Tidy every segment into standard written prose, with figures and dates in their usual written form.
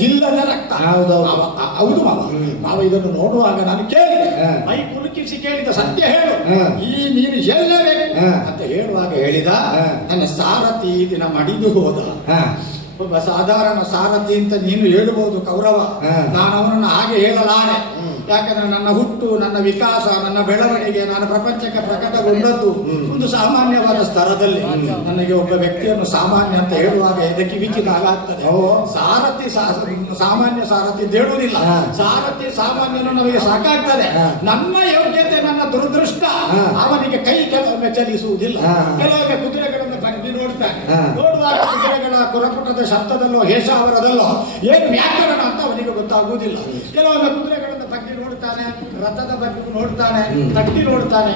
ಜಿಲ್ಲದ ರಕ್ತ. ಹೌದು ಮಾವ. ಮಾವ ಇದನ್ನು ನೋಡುವಾಗ ನಾನು ಕೇಳಿದೆ, ಮೈ ಕುಲುಕಿಸಿ ಕೇಳಿದ, ಸತ್ಯ ಹೇಳು, ಈ ನೀನು ಎಲ್ಲಬೇಕು ಅಂತ ಹೇಳುವಾಗ ಹೇಳಿದ, ನನ್ನ ಸಾರಥಿ ದಿನ ಮಡಿದು ಹೋದ. ಒಬ್ಬ ಸಾಧಾರಣ ಸಾರಥಿ ಅಂತ ನೀನು ಹೇಳಬಹುದು ಕೌರವ, ನಾನು ಅವನನ್ನು ಹಾಗೆ ಹೇಳಲಾರೆ. ಯಾಕಂದ್ರೆ ನನ್ನ ಹುಟ್ಟು, ನನ್ನ ವಿಕಾಸ, ನನ್ನ ಬೆಳವಣಿಗೆ, ನಾನು ಪ್ರಪಂಚಕ್ಕೆ ಪ್ರಕಟಗೊಂಡದ್ದು ಒಂದು ಸಾಮಾನ್ಯವಾದ ಸ್ತರದಲ್ಲಿ. ನನಗೆ ಒಬ್ಬ ವ್ಯಕ್ತಿಯನ್ನು ಸಾಮಾನ್ಯ ಅಂತ ಹೇಳುವಾಗ ಎದಕ್ಕೆ ವಿಚಿತಾಗ್ತದೆ. ಸಾರಥಿ ಸಾಮಾನ್ಯ ಸಾರಥಿ ಅಂತ ಹೇಳುವುದಿಲ್ಲ, ಸಾರಥಿ ಸಾಮಾನ್ಯನು ನಮಗೆ ಸಾಕಾಗ್ತದೆ. ನನ್ನ ಯೋಗ್ಯತೆ, ನನ್ನ ದುರದೃಷ್ಟ ಅವನಿಗೆ ಕೈ ಕೆಲವೊಮ್ಮೆ ಚಲಿಸುವುದಿಲ್ಲ. ಕೆಲವೊಮ್ಮೆ ಕುದುರೆಗಳನ್ನು ಬಂದು ನೋಡ್ತಾನೆ, ನೋಡುವಾಗ ಕುದುರೆಗಳ ಕುರಪುಟದ ಶಬ್ದದಲ್ಲೋ ಹೇಷಾವರದಲ್ಲೋ ಏನು ವ್ಯಾಕರಣ ಅಂತ ಅವನಿಗೆ ಗೊತ್ತಾಗುವುದಿಲ್ಲ. ಕೆಲವೊಮ್ಮೆ ಕುದುರೆಗಳನ್ನು ಬಗ್ಗೆ ನೋಡ್ತಾನೆ, ರಥದ ಬಗ್ಗೆ ನೋಡ್ತಾನೆ, ತಟ್ಟಿ ನೋಡ್ತಾನೆ.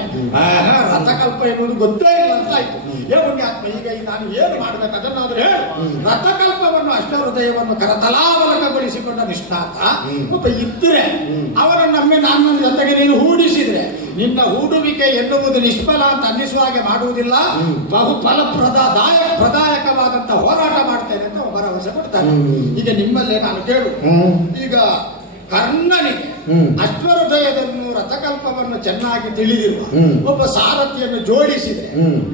ರಥಕಲ್ಪ ಎನ್ನುವುದು ಗೊತ್ತೇ ಇಲ್ಲ ಅಂತ ಆಯ್ತು. ಪುಣ್ಯಾತ್ಮ, ಈಗ ನಾನು ಏನು ಮಾಡ್ಬೇಕು ಅದನ್ನಾದ್ರೂ ಹೇಳು. ರಥಕಲ್ಪವನ್ನು, ಅಷ್ಟಹೃದಯವನ್ನು ಕರತಲಾವಲಕಗೊಳಿಸಿಕೊಂಡ ನಿಷ್ಣಾತ ಒಬ್ಬ ಇದ್ದರೆ ಅವರನ್ನೊಮ್ಮೆ ನನ್ನ ಜೊತೆಗೆ ನೀನು ಹೂಡಿಸಿದ್ರೆ, ನಿನ್ನ ಹೂಡುವಿಕೆ ಎನ್ನುವುದು ನಿಷ್ಫಲ ಅಂತ ಅನ್ನಿಸುವ ಹಾಗೆ ಮಾಡುವುದಿಲ್ಲ, ಬಹು ಪ್ರದಾಯಕವಾದಂತ ಹೋರಾಟ ಮಾಡ್ತೇನೆ ಅಂತ ಭರವಸೆ ಕೊಡ್ತಾನೆ. ಈಗ ನಿಮ್ಮಲ್ಲೇ ನಾನು ಕೇಳು, ಈಗ ಕರ್ಣನಿಗೆ ಅಶ್ವಹೃದಯದನ್ನು ರಥಕಲ್ಪವನ್ನು ಚೆನ್ನಾಗಿ ತಿಳಿದಿರುವ ಒಬ್ಬ ಸಾರಥಿಯನ್ನು ಜೋಡಿಸಿದೆ,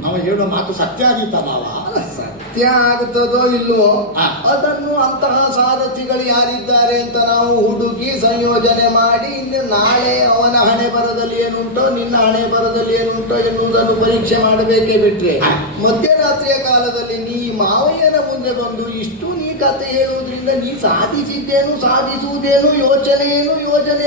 ಅವ ಹೇಳೋ ಮಾತು ಸತ್ಯಾದೀತ ಮಾವ. ಸತ್ಯ ಆಗುತ್ತದೋ ಇಲ್ವೋ ಅದನ್ನು ಅಂತಹ ಸಾರಥಿಗಳು ಯಾರಿದ್ದಾರೆ ಅಂತ ನಾವು ಹುಡುಕಿ ಸಂಯೋಜನೆ ಮಾಡಿ, ಇನ್ನು ನಾಳೆ ಅವನ ಹಣೆ ಬರದಲ್ಲಿ ಏನುಂಟೋ, ನಿನ್ನ ಹಣೆ ಬರದಲ್ಲಿ ಏನುಂಟೋ ಎನ್ನುವುದನ್ನು ಪರೀಕ್ಷೆ ಮಾಡಬೇಕೇ ಬಿಟ್ರೆ, ಮಧ್ಯರಾತ್ರಿಯ ಕಾಲದಲ್ಲಿ ನೀ ಮಾವಯ್ಯನ ಮುಂದೆ ಬಂದು ಇಷ್ಟು ನೀ ಕತೆ ಹೇಳುವುದರಿಂದ ನೀ ಸಾಧಿಸಿದ್ದೇನು, ಸಾಧಿಸುವುದೇನು, ಯೋಚನೆ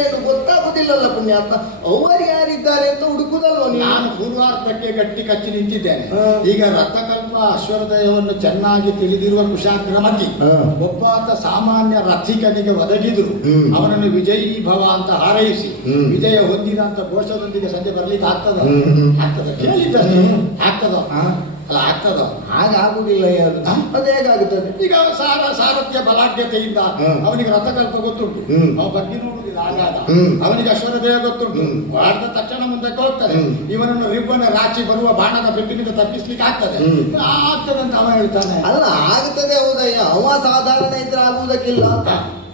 ಏನು ಗೊತ್ತಾಗುದಿಲ್ಲಲ್ಲ ಪುಣ್ಯಾತ್ಮ. ಅವರು ಯಾರಿದ್ದಾರೆ ಅಂತ ಹುಡುಕುದಲ್ವ? ನಾನು ಪೂರ್ವಾರ್ಥಕ್ಕೆ ಗಟ್ಟಿ ಕಚ್ಚಿ ನಿಂತಿದ್ದೇನೆ. ಈಗ ರಥಕಲ್ಪ ಅಶ್ವಹೃದಯವನ್ನು ಚೆನ್ನಾಗಿ ತಿಳಿದಿರುವ ಕುಶಾಗ್ರಮತಿ ಒಬ್ಬಾತ ಸಾಮಾನ್ಯ ರಥಿಕನಿಗೆ ಒದಗಿದ್ರು, ಅವನನ್ನು ವಿಜಯೀ ಭವ ಅಂತ ಹಾರೈಸಿ ವಿಜಯ ಹೊಂದಿದ ಅಂತ ಘೋಷದೊಂದಿಗೆ ಸಂಜೆ ಬರ್ಲಿಕ್ಕೆ ಆಗ್ತದ? ಕೇಳಿದ್ದೆ, ಆಗ್ತದ ಅಲ್ಲ, ಆಗ್ತದ? ಹಾಗಾಗುದಿಲ್ಲ. ಅದು ಹೇಗಾಗುತ್ತದೆ? ಈಗ ಸಾರಥ್ಯ ಬಲಾಢ್ಯತೆಯಿಂದ ಅವನಿಗೆ ರಥಕಲ್ಪ ಗೊತ್ತುಂಟು, ಅವ ಬಗ್ಗೆ ನೋಡುವುದಿಲ್ಲ. ಆಗಾಗ ಅವನಿಗೆ ಅಶ್ವಹೃದಯ ಗೊತ್ತುಂಟು, ಮಾಡಿದ ತಕ್ಷಣ ಮುಂದಕ್ಕೆ ಹೋಗ್ತದೆ. ಇವನನ್ನು ರಿಬ್ಬನ ರಾಚಿ ಬರುವ ಬಾಣದ ಬೆಟ್ಟಿನಿಂದ ತಪ್ಪಿಸ್ಲಿಕ್ಕೆ ಆಗ್ತದೆ ಅಂತ ಅವ ಹೇಳ್ತಾನೆ. ಅಲ್ಲ, ಆಗುತ್ತದೆ. ಹೌದಯ್ಯ, ಅವ ಸಾಧಾರಣ ಇದ್ರೆ ಆಗುವುದಕ್ಕಿಲ್ಲ.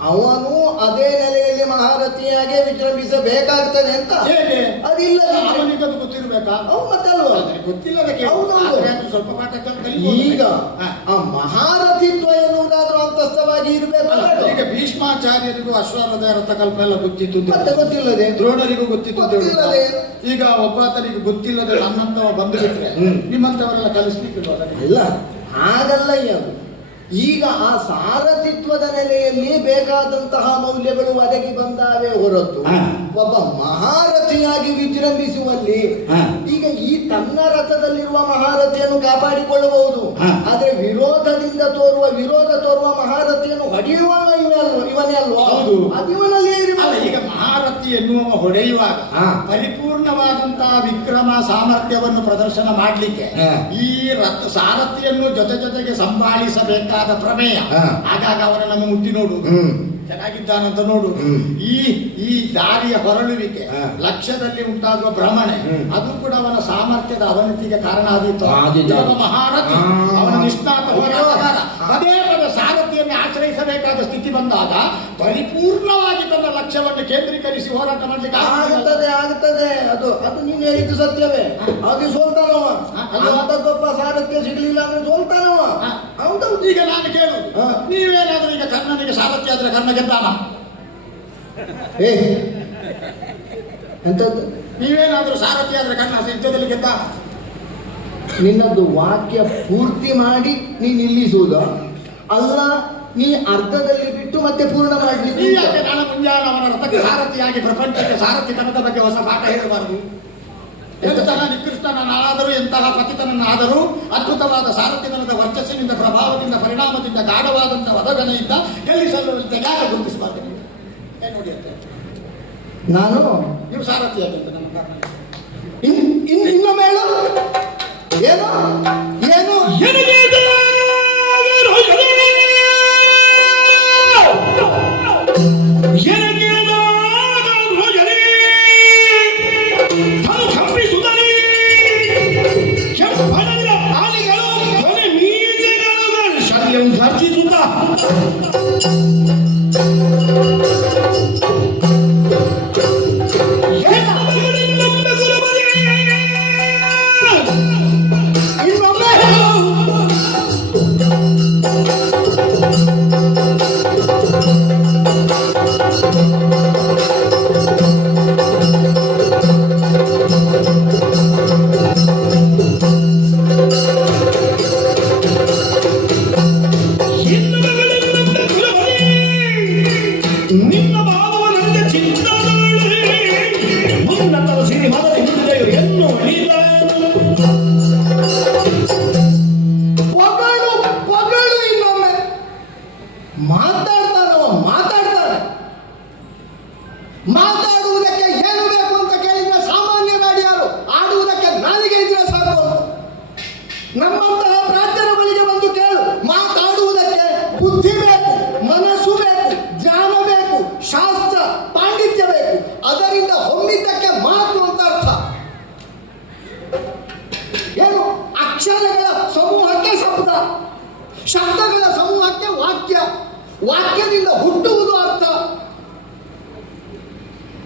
ಅವನು ಅದೇ ನೆಲೆಯಲ್ಲಿ ಮಹಾರಥಿಯಾಗೆ ವಿಜೃಂಭಿಸಬೇಕಾಗ್ತದೆ ಅಂತ. ಹೇಗೆ? ಅದಿಲ್ಲ, ಅವನಿಗೆ ಅದು ಗೊತ್ತಿರ್ಬೇಕಾ? ಮತ್ತಲ್ವಾ ಗೊತ್ತಿಲ್ಲದಕ್ಕೆ ಸ್ವಲ್ಪ ಪಾಠ ಈಗ ಆ ಮಹಾರಥಿತ್ವ ಎನ್ನುವುದಾದ್ರೂ ಅಂತಸ್ಥವಾಗಿ ಇರಬೇಕು. ಈಗ ಭೀಷ್ಮಾಚಾರ್ಯರಿಗೂ ಅಶ್ವಹೃದಯ ರಥಕಲ್ಪ ಎಲ್ಲ ಗೊತ್ತಿತ್ತು, ಮತ್ತೆ ಗೊತ್ತಿಲ್ಲದೆ ದ್ರೋಣರಿಗೂ ಗೊತ್ತಿತ್ತು. ಈಗ ಒಬ್ಬಾತನಿಗೆ ಗೊತ್ತಿಲ್ಲದೆ ನನ್ನಂತವ ಬಂದು ಬಿಟ್ರೆ ನಿಮ್ಮಂತವರೆಲ್ಲ ಕಲಿಸ್ಲಿಕ್ಕಿಲ್ಲ. ಅಲ್ಲ, ಹಾಗಲ್ಲ. ಈಗ ಆ ಸಾರಥಿತ್ವದ ನೆಲೆಯಲ್ಲಿ ಬೇಕಾದಂತಹ ಮೌಲ್ಯಗಳು ಒದಗಿ ಬಂದಾವೆ ಹೊರತು ಒಬ್ಬ ಮಹಾರಥಿಯಾಗಿ ವಿಜೃಂಭಿಸುವಲ್ಲಿ ಈಗ ಈ ತನ್ನ ರಥದಲ್ಲಿರುವ ಮಹಾರಥಿಯನ್ನು ಕಾಪಾಡಿಕೊಳ್ಳಬಹುದು, ಆದ್ರೆ ವಿರೋಧ ತೋರುವ ಮಹಾರಥಿಯನ್ನು ಹೊಡೆಯುವ ಇವನೇ ಅಲ್ವಾ? ಅದಿವನಲ್ಲಿ ಈಗ ಮಹಾರಥಿ ಎನ್ನುವ ಹೊಡೆಯುವಾಗ ಪರಿಪೂರ್ಣವಾದಂತಹ ವಿಕ್ರಮ ಸಾಮರ್ಥ್ಯವನ್ನು ಪ್ರದರ್ಶನ ಮಾಡಲಿಕ್ಕೆ ಈ ಸಾರಥಿಯನ್ನು ಜೊತೆಗೆ ಸಂಭಾಳಿಸಬೇಕಾದ ಪ್ರಮೇಯ. ಆಗಾಗ ಅವರನ್ನು ಮುಟ್ಟಿ ನೋಡುವುದು, ಚೆನ್ನಾಗಿದ್ದಾನಂತ ನೋಡುವುದು, ಈ ದಾರಿಯ ಹೊರಳುವಿಕೆ, ಲಕ್ಷ್ಯದಲ್ಲಿ ಉಂಟಾಗುವ ಭ್ರಮಣೆ, ಅದು ಕೂಡ ಅವನ ಸಾಮರ್ಥ್ಯದ ಅವನತಿಗೆ ಕಾರಣ ಆದೀತು. ಮಹಾರಥಿ ಅವನ ನಿಷ್ಣಾತ ಹೋರಾಟಗಾರ ಪದೇ ಪದೇ ಸಾರಥಿಯನ್ನು ಆಶ್ರಯಿಸಬೇಕಾದ ಸ್ಥಿತಿ ಬಂದಾಗ ಪರಿಪೂರ್ಣವಾಗಿ ತನ್ನ ಲಕ್ಷ್ಯವನ್ನು ಕೇಂದ್ರೀಕರಿಸಿ ಹೋರಾಟ ಮಾಡಲಿಕ್ಕೆ ಆಗುತ್ತದೆ. ಅದು ನೀನು ಹೇಳಿದ್ದು ಸತ್ಯವೇ. ಅದು ಸೋಲ್ತಾನವ, ಅಂತದ್ದೊಬ್ಬ ಸಾರಥ್ಯ ಸಿಗಲಿಲ್ಲ ಅಂದ್ರೆ ಸೋಲ್ತಾನವ. ಹೌದೌದು. ಈಗ ನಾನು ಕೇಳುದು, ನೀವೇನಾದ್ರೂ ಈಗ ಕರ್ಣನಿಗೆ ಸಾರಥ್ಯ ಆದ್ರೆ ಕರ್ಣ ಗೆದ್ದಾನ? ಎಂತದ್ದು? ನೀವೇನಾದ್ರೂ ಸಾರಥ್ಯ ಆದ್ರೆ ಕರ್ಣ ಯುದ್ಧದಲ್ಲಿ ಗೆದ್ದ? ನಿನ್ನದು ವಾಕ್ಯ ಪೂರ್ತಿ ಮಾಡಿ ನೀ ನಿಲ್ಲಿಸುವುದ ಅಲ್ಲ, ನೀ ಅರ್ಧದಲ್ಲಿ ಬಿಟ್ಟು ಮತ್ತೆ ಪೂರ್ಣ ಮಾಡ್ಲಿಕ್ಕೆ. ನಾನು ಮುಂಜಾನೆ ಅವನ ರಥಕ್ಕೆ ಸಾರಥಿಯಾಗಿ ಪ್ರಪಂಚಕ್ಕೆ ಸಾರಥಿತನದ ಬಗ್ಗೆ ಹೊಸ ಪಾಠ ಹೇಳಬಾರದು. ಎಂತಹ ನಿಕೃಷ್ಟನಾದರೂ, ಎಂತಹ ಪತಿತನನ್ನಾದರೂ ಅದ್ಭುತವಾದ ಸಾರಥಿತನದ ವರ್ಚಸ್ಸಿನಿಂದ, ಪ್ರಭಾವದಿಂದ, ಪರಿಣಾಮದಿಂದ, ಗಾಢವಾದಂತಹ ವದಗನೆಯಿಂದ ಗೆಲ್ಲಿಸಲು ಯಾಕೆ ಗುರುತಿಸಬಾರ್ದು? ನೋಡಿ ಅಂತ ನಾನು ನೀವು ಸಾರಥಿಯಾಗಿದ್ದ ನಮ್ಮ ಕಾರಣ ಇನ್ನೊಮ್ಮೆ ಹೇಳು. ಏನು ಏನು ಧರ್ಜಿಸುತ್ತ ಇನ್ನೊಮ್ಮೆ ಹೇಳು. ನಿನ್ನ ಭಾವ ನನ್ನ ಚಿಂತನೆ ನಿನ್ನ ಸಿರಿ ಮದ ಹಿಂದೆಯು ಎನ್ನು ಪೊಗಳು ಪೊಗಳು ಇನ್ನೊಮ್ಮೆ ಮಾತಾಡ್ತಾನವ ಮಾತಾಡ್ತಾನೆ. ಮಾತಾಡುವುದಕ್ಕೆ ಏನು ಬೇಕು ಅಂತ ಕೇಳಿದ್ರೆ ಸಾಮಾನ್ಯರಾಡಿ ಯಾರು ಆಡುವುದಕ್ಕೆ ನಾಲಿಗೆ ಇದ್ರೆ ಸಾಕು ಅಂತ. ನಮ್ಮಂತಹ ಪ್ರಾಜ್ಞರ ಬಳಿಗೆ ಬಂದು ಕೇಳು. ಮಾತಾಡುವುದಕ್ಕೆ ಬುದ್ಧಿ ಬೇಕು, ಮನಸ್ಸು ಬೇಕು, ಜ್ಞಾನ ಬೇಕು, ಶಾಸ್ತ್ರ ಪಾಂಡಿತ್ಯ ಬೇಕು. ಅದರಿಂದ ಹೊಮ್ಮಿದ್ದಕ್ಕೆ ಮಾತು ಅಂತ ಅರ್ಥ. ಏನು? ಅಕ್ಷರಗಳ ಸಮೂಹಕ್ಕೆ ಶಬ್ದ, ಶಬ್ದಗಳ ಸಮೂಹಕ್ಕೆ ವಾಕ್ಯ, ವಾಕ್ಯದಿಂದ ಹುಟ್ಟುವುದು ಅರ್ಥ.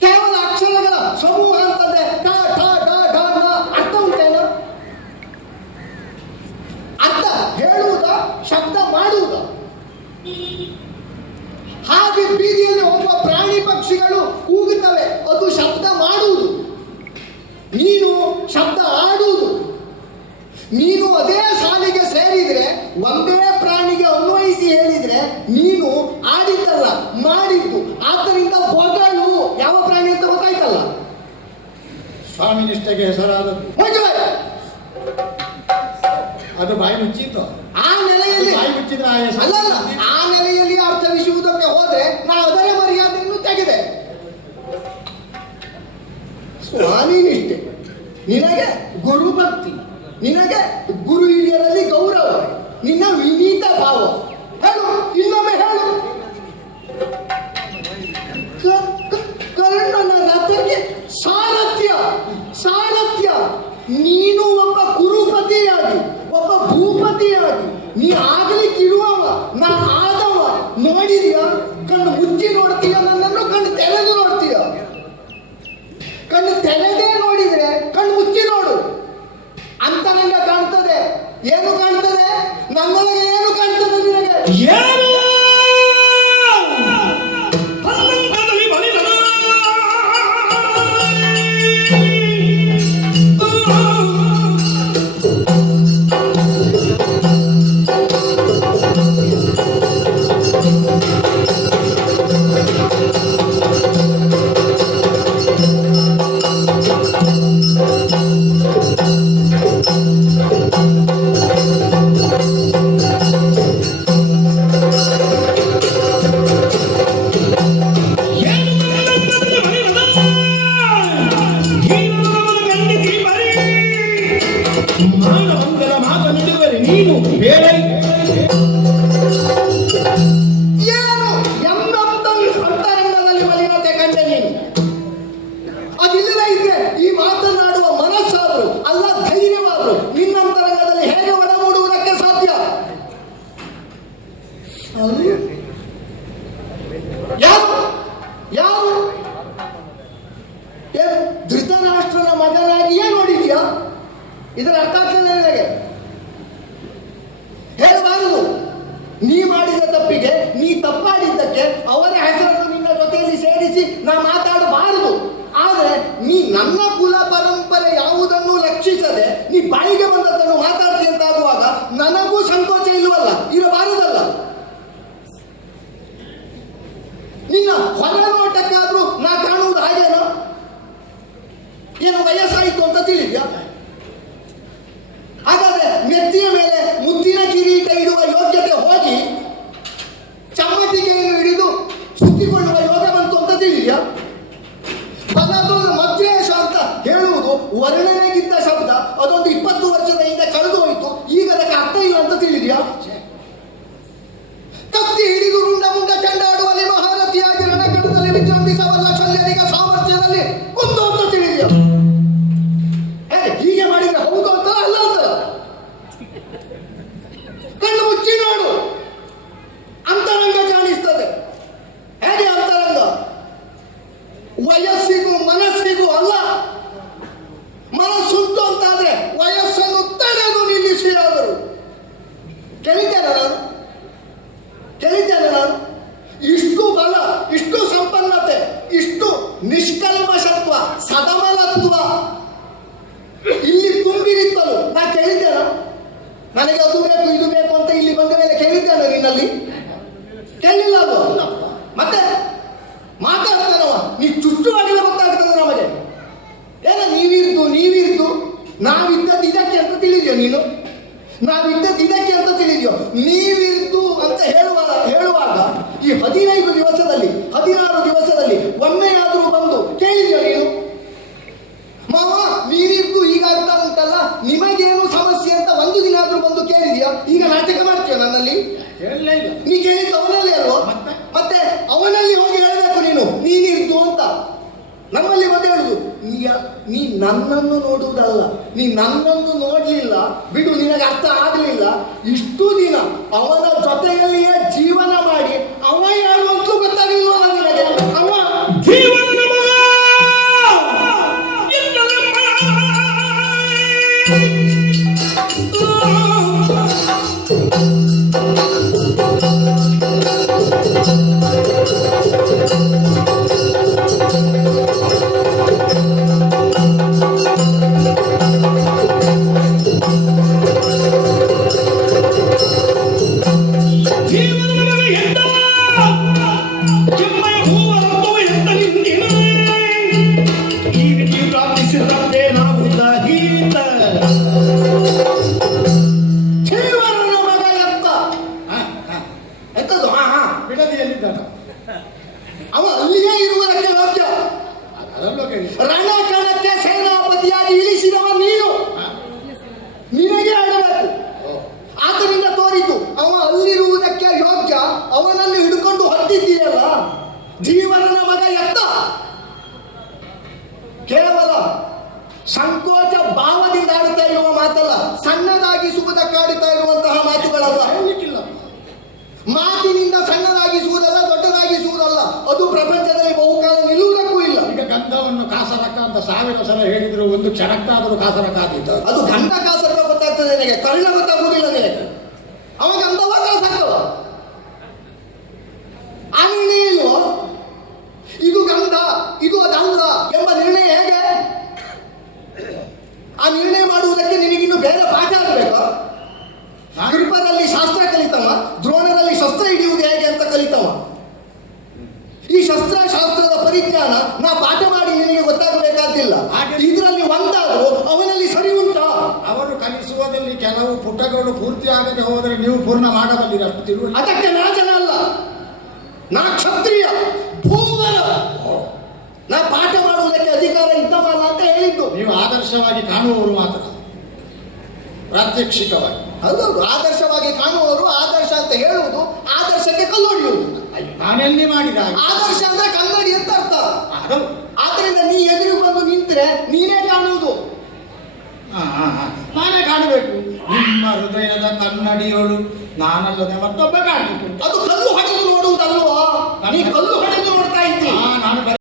ಕೇವಲ ಅಕ್ಷರಗಳ ಸಮೂಹ ಅಂತಂದ್ರೆ ಟ ಠ ಡ ಢ ನ ಅರ್ಥ ಉಂಟೇನ? ಅರ್ಥ ಹೇಳುವುದ, ಶಬ್ದ ಮಾಡುವುದ? ಹಾಗೆ ಬೀದಿಯಲ್ಲಿ ಹೋಗುವ ಪ್ರಾಣಿ ಪಕ್ಷಿಗಳು ಕೂಗುತ್ತವೆ, ಅದು ಶಬ್ದ ಮಾಡುವುದು. ನೀನು ಶಬ್ದ ಆಡುವುದು. ನೀನು ಅದೇ ಸಾಲಿಗೆ ಸೇರಿದ್ರೆ, ಒಂದೇ ಪ್ರಾಣಿಗೆ ಅನ್ವಯಿಸಿ ಹೇಳಿದ್ರೆ ನೀನು ಆಡಿದ್ದಲ್ಲ ಮಾಡಿದ್ದು. ಆದ್ದರಿಂದ ಪೊಗಳು ಯಾವ ಪ್ರಾಣಿ ಅಂತ ಗೊತ್ತಾಯ್ತಲ್ಲ. ಸ್ವಾಮಿ ನಿಷ್ಠೆಗೆ ಹೆಸರಾದದ್ದು ಹೋಗಿವೆ. ಅದು ಬಾಯಿ ಮುಚ್ಚಿತ್ತು. ಆ ನೆಲೆಯಲ್ಲಿ ಬಾಯಿ ಮುಚ್ಚಿದ್ರೆ ಆ ಹೆಸರು ಅಲ್ಲಲ್ಲ, ಆ ನೆಲೆಯಲ್ಲಿ ಅರ್ಥವಿಸುವುದಕ್ಕೆ ಹೋದ್ರೆ ನಾವು ಅದರ ಮರ್ಯಾದೆಯನ್ನು ತೆಗೆದೆ. ಸ್ವಾಮಿ ನಿಷ್ಠೆ, ನಿನಗೆ ಗುರು ಭಕ್ತಿ, ನಿನಗೆ ಗುರು ಹಿರಿಯರಲ್ಲಿ ಗೌರವ, ನಿನ್ನ ವಿನೀತ ಭಾವ. ಹೇಳು, ಇನ್ನೊಮ್ಮೆ ಹೇಳು. ಕರ್ಣನ ರಥಕ್ಕೆ ಸಾರಥ್ಯ, ಸಾರಥ್ಯ. ನೀನು ಒಬ್ಬ ಕುರುಪತಿಯಾಗಿ, ಒಬ್ಬ ಭೂಪತಿಯಾಗಿ ನೀ ಆಗ್ಲಿಕ್ಕಿರುವವ, ನಾ ಆದವ. ನೋಡಿದ್ಯಾ? ಕಣ್ಣು ಮುಚ್ಚಿ ನೋಡ್ತೀಯ ನನ್ನನ್ನು, ಕಣ್ಣು ತೆರೆದು ನೋಡ್ತೀಯ? ಕಣ್ಣು ತೆರೆದೇ ನೋಡಿದ್ರೆ ಕಣ್ಣು ಮುಚ್ಚಿ ನೋಡು, ಅಂತರಂಗ ಕಾಣ್ತದೆ. ಏನು ಕಾಣ್ತದೆ? ನನ್ನೊಳಗೆ ಏನು ಕಾಣ್ತದೆ ನಿನಗೆ? ಏನು? ಹನ್ನೊಂದರಲ್ಲಿ ಬಲಿದನ. ಮಾನವಂತರ ಮಾತನ್ನುತ್ತಿರುವರೆ ನೀನು ಬೇರೆ ಏನು ಎಂಬಂತ ಅಂತರಂಗದಲ್ಲಿ ಮಲಿನತೆ ಕಂಡೆ ನೀನು. ಅದಿಲ್ಲದೆ ಇದ್ರೆ ಈ ಮಾತನಾಡುವ ಮನಸ್ಸಾದ್ರು ಅಲ್ಲ ಧೈರ್ಯವಾದ್ರು ನಿನ್ನಂತರಂಗದಲ್ಲಿ ಹೇಗೆ ಒಡಮೂಡುವುದಕ್ಕೆ ಸಾಧ್ಯ? ಯಾರು ಯಾರು ಧೃತರಾಷ್ಟ್ರನ ಮಗನಾಗಿಯೇ ನೋಡಿದ್ಯಾ? ಇದರ ಅರ್ಥ ಆಗ್ತದೆ ನನಗೆ. ಹೇಳಬಾರದು. ನೀ ಮಾಡಿದ ತಪ್ಪಿಗೆ, ನೀ ತಪ್ಪಾಡಿದ್ದಕ್ಕೆ ಅವರ ಹೆಸರನ್ನು ನಿನ್ನ ಜೊತೆಯಲ್ಲಿ ಸೇರಿಸಿ ನಾ ಮಾತಾಡಬಾರದು. ಆದರೆ ನೀ ನನ್ನ ಕುಲ ಪರಂಪರೆ ಯಾವುದನ್ನು ಲಕ್ಷಿಸದೆ ನೀ ಬಾಯಿಗೆ ಬಂದದ್ದನ್ನು ಮಾತಾಡ್ತಿ ಅಂತಾಗುವಾಗ ನನಗೂ ಸಂಕೋಚ ಇಲ್ಲವಲ್ಲ, ಇರಬಾರದಲ್ಲ. ನಿನ್ನ ಹೊರ ನೋಟಕ್ಕಾದ್ರೂ ನಾ ಕಾಣುವುದು ಹಾಗೇನೋ? ಏನು ವಯಸ್ಸಾಯಿತು ಅಂತ ತಿಳಿದ್ಯಾ? ಹಾಗಾದ್ರೆ ನೆತ್ತಿಯ ಮೇಲೆ ಮುತ್ತಿನ ಕಿರೀಟ ಇಡುವ ಯೋಗ್ಯತೆ ಹೋಗಿ ಚಮ್ಮಟಿಗೆಯನ್ನು ಹಿಡಿದು ಸುತ್ತಿಕೊಳ್ಳುವ ಯೋಗ ಬಂತು ಅಂತ ತಿಳಿದ್ಯಾ? ಅದೊಂದು ಮದ್ವೇಷ ಅಂತ ಹೇಳುವುದು ವರ್ಣನೆಗಿದ್ದ ಶಬ್ದ. ಅದೊಂದು 20 ವರ್ಷದ ಹಿಂದೆ ಕಳೆದು ಹೋಯಿತು. ಈಗ ಅದಕ್ಕೆ ಅರ್ಥ ಇಲ್ಲ ಅಂತ ತಿಳಿದ್ಯಾ? ಕತ್ತಿ ಹಿಡಿದು ರುಂಡ ಮುಂಡ ಚೆಂಡಾಡುವಲ್ಲಿ ಮಹಾರಥಿಯಾಗಿ ರಣಕಂಡದಲ್ಲಿ ವಿಜೃಂಭಿಸಬಲ್ಲ ಶಲ್ಯನಿಗ ಸಾಮರ್ಥ್ಯದಲ್ಲಿ ಕುಂದು ಅಂತ ತಿಳಿದ್ಯಾ? ಹೀಗೆ ಮಾಡಿದ್ರೆ ಹೌದು ಅಂತ ಅಲ್ಲ ಅಂತ ಕಣ್ಣು ಮುಚ್ಚಿ ನೋಡು, ಅಂತರಂಗ ಕಾಣಿಸ್ತದೆ. ವಯಸ್ಸಿಗೂ ಮನಸ್ಸಿಗೂ ಅಲ್ಲ. ಮನಸ್ಸುಂಟು ಅಂತಾದ್ರೆ ವಯಸ್ಸನ್ನು ತಡೆದು ನಿಲ್ಲಿಸಿರಾದರು. ಕೇಳಿದ್ದೇನೆ ನಾನು ಇಷ್ಟು ಬಲ, ಇಷ್ಟು ಸಂಪನ್ನತೆ, ಇಷ್ಟು ನಿಷ್ಕಲ್ಮಶತ್ವ, ಸದಮಲತ್ವ ಇಲ್ಲಿ ತುಂಬಿರಿತ್ತಲು ನಾ ಕೇಳಿದ್ದೇನ? ನನಗೆ ಅದು ಬೇಕು ಇದು ಬೇಕು ಅಂತ ಇಲ್ಲಿ ಬಂದ ಮೇಲೆ ಕೇಳಿದ್ದೇನೆ ನಿನ್ನಲ್ಲಿ? ಕೇಳಿಲ್ಲ ಅದು. ಮತ್ತೆ ಮಾತಾಡ್ತಾನವ, ನೀ ಚುಚ್ಚುವಾಗಿಲ್ಲ ಗೊತ್ತಾಗ್ತದೆ ನಮಗೆ. ಏನ ನೀವಿರ್ದು ನಾವಿದ್ದದ್ದು ಇದಕ್ಕೆ ಅಂತ ತಿಳಿದ್ಯೋ ನೀನು? ನಾವಿದ್ದದ್ದು ಇದಕ್ಕೆ ಅಂತ ತಿಳಿದ್ಯೋ? ನೀವಿರ್ದು ಅಂತ ಹೇಳುವಾಗ ಈ 15 ದಿವಸದಲ್ಲಿ 16 ದಿವಸದಲ್ಲಿ ಒಮ್ಮೆಯಾದರೂ ಬಂದು ಕೇಳಿದ್ಯೋ ನೀನು? ಮಾವ ನೀರಿದ್ದು ಈಗ ಆಗ್ತಾ ಉಂಟಲ್ಲ, ನಿಮಗೇನು ಸಮಸ್ಯೆ ಅಂತ ಒಂದು ದಿನ ಆದ್ರೂ ಬಂದು ಕೇಳಿದ್ಯಾ? ಈಗ ನಾಟಕ ಮಾಡ್ತೀಯ ನನ್ನಲ್ಲಿ? ನೀ ಕೇಳಿದ್ದು ಅವನಲ್ಲಿ ಅಲ್ವೋ? ಮತ್ತೆ ಅವನಲ್ಲಿ ಹೋಗಿ ಹೇಳಬೇಕು ನೀನಿರ್ದು ಅಂತ. ನಮ್ಮಲ್ಲಿ ಮತ್ತೆ ಹೇಳುದು, ನೀ ನನ್ನನ್ನು ನೋಡುವುದಲ್ಲ, ನೀ ನನ್ನನ್ನು ನೋಡ್ಲಿಲ್ಲ ಬಿಡು, ನಿನಗೆ ಅರ್ಥ ಆಗ್ಲಿಲ್ಲ. ಇಷ್ಟು ದಿನ ಅವನ ಜೊತೆಯಲ್ಲಿಯೇ ಜೀವನ ಮಾಡಿ ಅವ ಯಾರು ಅಂತಲೂ ಗೊತ್ತಾಗಿಲ್ವ ನಿನಗೆ? ಅವ ಜೀವನ ಅವ ಅಲ್ಲಿಯೇ ಇರುವುದಕ್ಕೆ ಯೋಗ್ಯ. ರಣಕಣಕ್ಕೆ ಸೇನಾಪತಿಯಾಗಿ ಇಳಿಸಿದವ ನೀನು, ನಿನಗೆ ಆಡಬೇಕು. ಆತನಿಂದ ತೋರಿತು ಅವ ಅಲ್ಲಿರುವುದಕ್ಕೆ ಯೋಗ್ಯ. ಅವನನ್ನು ಹಿಡ್ಕೊಂಡು ಹೊತ್ತಿದ್ದೀಯಲ್ಲ, ಜೀವನನ ಮಗ ಎತ್ತ. ಕೇವಲ ಸಂಕೋಚ ಭಾವದಿಂದ ಆಡುತ್ತಾ ಇರುವ ಮಾತಲ್ಲ, ಸಣ್ಣದಾಗಿಸುವುದಕ್ಕಾಡುತ್ತಾ ಇರುವಂತಹ ಮಾತುಗಳಲ್ಲ. ಮಾತಿನಿಂದ ಸಣ್ಣದಾಗಿಸುವುದಲ್ಲ, ದೊಡ್ಡದಾಗಿಸುವುದಲ್ಲ. ಅದು ಪ್ರಪಂಚದಲ್ಲಿ ಬಹುಕಾಲ ನಿಲ್ಲುವುದಕ್ಕೂ ಇಲ್ಲ. ಈಗ ಗಂಧವನ್ನು ಕಾಸರಕ ಅಂತ 1000 ಸಲ ಹೇಳಿದ್ರು, ಒಂದು ಕ್ಷಣಕ್ಕಾದರೂ ಕಾಸರಕ್ಕಾದೀತು. ಅದು ಗಂಧ ಕಾಸರ್ಕ ಗೊತ್ತಾಗ್ತದೆ ನಿನಗೆ, ಕಳ್ಳ ಗೊತ್ತಾಗುವುದಿಲ್ಲ ನಿನಗೆ. ಅವ ಗಂಧವ ಕಾಸಕ್ಕವ ಆ ನಿರ್ಣಯ ಇಲ್ವೋ? ಇದು ಗಂಧ, ಇದು ಅದಲ್ಲ ಎಂಬ ನಿರ್ಣಯ ಹೇಗೆ? ಆ ನಿರ್ಣಯ ಮಾಡುವುದಕ್ಕೆ ನಿನಗಿನ್ನು ಬೇರೆ ಪಾಠ ಆಗಬೇಕು. ಕೃಪದಲ್ಲಿ ಶಾಸ್ತ್ರ ಕಲಿತವ, ದ್ರೋಣದಲ್ಲಿ ಶಸ್ತ್ರ ಹಿಡಿಯುವುದು ಹೇಗೆ ಅಂತ ಕಲಿತವ. ಈ ಶಾಸ್ತ್ರದ ಪರಿಜ್ಞಾನ ನಾ ಪಾಠ ಮಾಡಿ ನಿನಗೆ ಗೊತ್ತಾಗಬೇಕಾದಿಲ್ಲ. ಇದರಲ್ಲಿ ಒಂದಾದರೂ ಅವನಲ್ಲಿ ಸರಿ ಉಂಟಾ? ಅವರು ಕಲಿಸುವುದರಲ್ಲಿ ಕೆಲವು ಪುಟಗಳು ಪೂರ್ತಿ ಆಗದೆ ಹೋದರೆ ನೀವು ಪೂರ್ಣ ಮಾಡಬಲ್ಲಿರ. ಅದಕ್ಕೆ ನಾ ಜನ ಅಲ್ಲ, ನಾ ಕ್ಷತ್ರಿಯ ಭೂವರ. ನಾ ಪಾಠ ಮಾಡುವುದಕ್ಕೆ ಅಧಿಕಾರ ಇದ್ದವಲ್ಲ ಅಂತ ಹೇಳಿದ್ದು. ನೀವು ಆದರ್ಶವಾಗಿ ಕಾಣುವವರು ಮಾತ್ರ, ಪ್ರಾತ್ಯಕ್ಷಿಕವಾಗಿ. ಹೌದೌದು, ಆದರ್ಶವಾಗಿ ಕಾಣುವವರು. ಆದರ್ಶ ಅಂತ ಹೇಳುವುದು ಆದರ್ಶಕ್ಕೆ ಕಲ್ಲೊಡೆಯುವುದು. ನಾನೆಲ್ಲಿ ಮಾಡಿದ ಆದರ್ಶ ಅಂದ್ರೆ ಕನ್ನಡಿ ಅಂತ ಅರ್ಥ. ಆದ್ರಿಂದ ನೀ ಎದುರು ಬಂದು ನಿಂತ್ರೆ ನೀನೇ ಕಾಣುವುದು. ನಾನೇ ಕಾಣಬೇಕು. ನಿಮ್ಮ ಹೃದಯದ ಕನ್ನಡಿಯೋಳು ನಾನಲ್ಲದೆ ಮತ್ತೊಬ್ಬ ಕಾಣಬೇಕು. ಅದು ಕಲ್ಲು ಹೊಡೆದು ನೋಡುವುದಲ್ವಾ? ನೀ ಕಲ್ಲು ಹೊಡೆದು